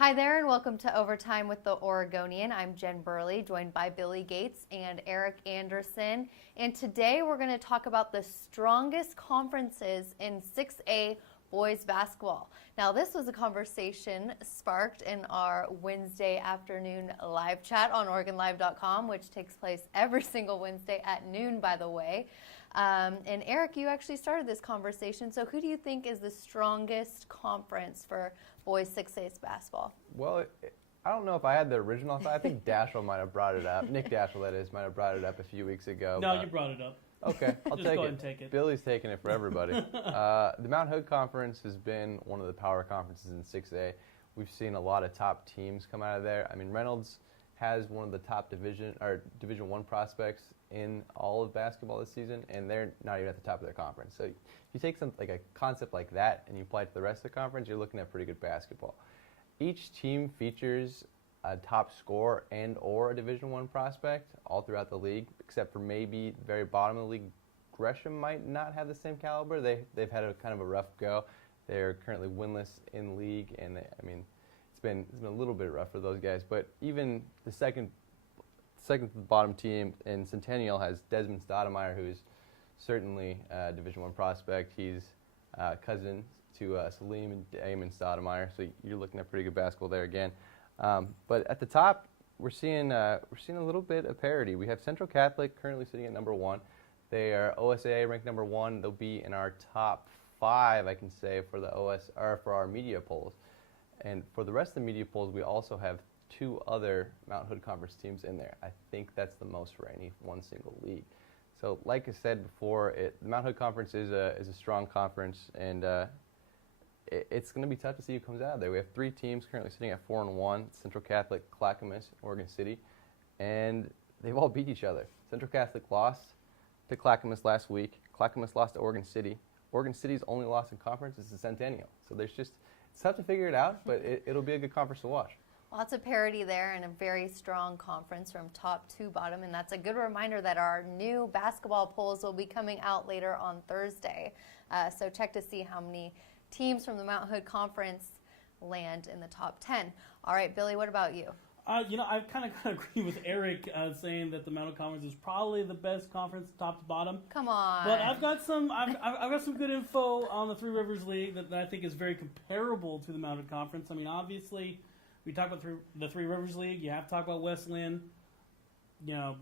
Hi there, and welcome to Overtime with the Oregonian. I'm Jen Burley, joined by Billy Gates and Eric Anderson. And today we're going to talk about the strongest conferences in 6A boys basketball. Now, this was a conversation sparked in our Wednesday afternoon live chat on OregonLive.com, which takes place every single Wednesday at noon, by the way. And Eric, you actually started this conversation. So who do you think is the strongest conference for boys 6A basketball? Well, I don't know if I had the original thought. I think Dashel might have brought it up. Nick Dashel, that is, might have brought it up a few weeks ago. No, you brought it up. Okay, I'll Just take go it. ahead and take it. Billy's taking it for everybody. The Mount Hood Conference has been one of the power conferences in 6A. We've seen a lot of top teams come out of there. I mean, Reynolds has one of the top Division I prospects in all of basketball this season, and they're not even at the top of their conference. So if you take something like a concept like that and you apply it to the rest of the conference, you're looking at pretty good basketball. Each team features a top scorer and or a Division I prospect all throughout the league, except for maybe the very bottom of the league. Gresham might not have the same caliber. They've had a kind of a rough go. They're currently winless in league, and it's been a little bit rough for those guys. But even the second to the bottom team in Centennial has Desmond Stoudemire, who is certainly a Division I prospect. He's cousin to Salim and Damon Stoudemire, so you're looking at pretty good basketball there again. But at the top, we're seeing a little bit of parity. We have Central Catholic currently sitting at number 1. They are OSAA ranked number 1. They'll be in our top 5, I can say, for for our media polls. And for the rest of the media polls, we also have 2 other Mount Hood Conference teams in there. I think that's the most for any one single league. So, like I said before, the Mount Hood Conference is a strong conference, and it's going to be tough to see who comes out of there. We have 3 teams currently sitting at 4-1: Central Catholic, Clackamas, Oregon City, and they've all beat each other. Central Catholic lost to Clackamas last week. Clackamas lost to Oregon City. Oregon City's only loss in conference is the Centennial. So it's tough to figure it out, but it'll be a good conference to watch. Lots of parity there and a very strong conference from top to bottom. And that's a good reminder that our new basketball polls will be coming out later on Thursday. So check to see how many teams from the Mount Hood Conference land in the top 10. All right, Billy, what about you? I kind of agree with Eric saying that the Mount Hood Conference is probably the best conference, top to bottom. Come on. But I've got some good info on the Three Rivers League that I think is very comparable to the Mount Hood Conference. I mean, obviously, we talk about the Three Rivers League. You have to talk about Wesleyan.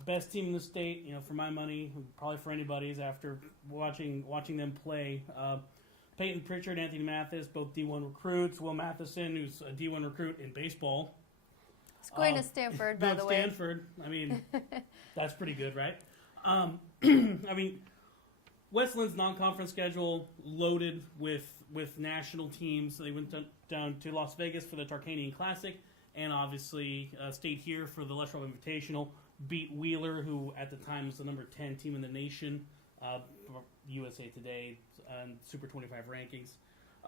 Best team in the state. For my money, probably for anybody's after watching them play. Peyton Pritchard, Anthony Mathis, both D1 recruits. Will Matheson, who's a D1 recruit in baseball. It's going to Stanford, by the way. Stanford. I mean, that's pretty good, right? Wesleyan's non-conference schedule loaded with national teams. They went down to Las Vegas for the Tarkanian Classic, and obviously stayed here for the Les Rob Invitational. Beat Wheeler, who at the time was the number 10 team in the nation, USA Today and Super 25 rankings.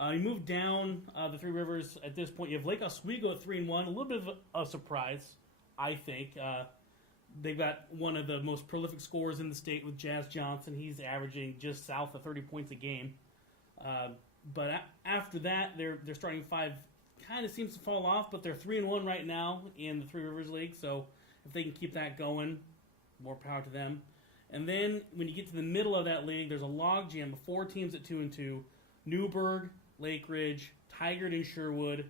You move down the Three Rivers. At this point, you have Lake Oswego at 3-1. A little bit of a surprise, I think. They've got one of the most prolific scorers in the state with Jazz Johnson. He's averaging just south of 30 points a game. But after that, their starting 5 kind of seems to fall off. But they're 3-1 right now in the Three Rivers League. So if they can keep that going, more power to them. And then when you get to the middle of that league, there's a logjam of 4 teams at 2-2. Newburgh, Lake Ridge, Tigard, and Sherwood.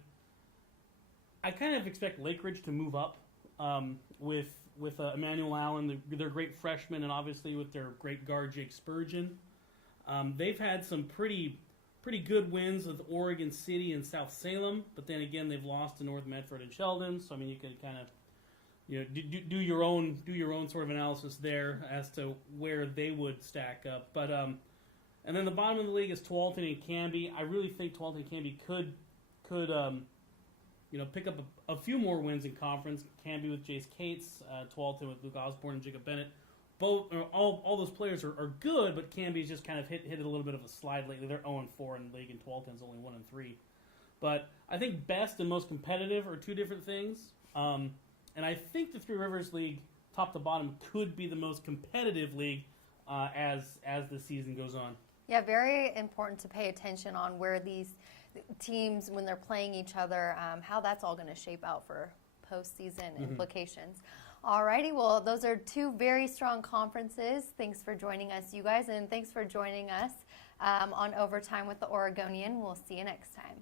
I kind of expect Lake Ridge to move up with Emmanuel Allen, their great freshman, and obviously with their great guard Jake Spurgeon. They've had some pretty good wins with Oregon City and South Salem, but then again they've lost to North Medford and Sheldon. So I mean, you could kind of do your own sort of analysis there as to where they would stack up. But and then the bottom of the league is Tualatin and Canby. I really think Tualatin and Canby could pick up a few more wins in conference. Canby with Jace Cates, Tualatin with Luke Osborne and Jacob Bennett. All those players are good, but Canby's just kind of hit a little bit of a slide lately. They're 0-4 in the league, and Tualatin's only 1-3. But I think best and most competitive are 2 different things. And I think the Three Rivers League, top to bottom, could be the most competitive league as the season goes on. Yeah, very important to pay attention on where these teams when they're playing each other, how that's all going to shape out for postseason implications. Alrighty, well, those are two very strong conferences. Thanks for joining us, you guys, and thanks for joining us on Overtime with the Oregonian. We'll see you next time.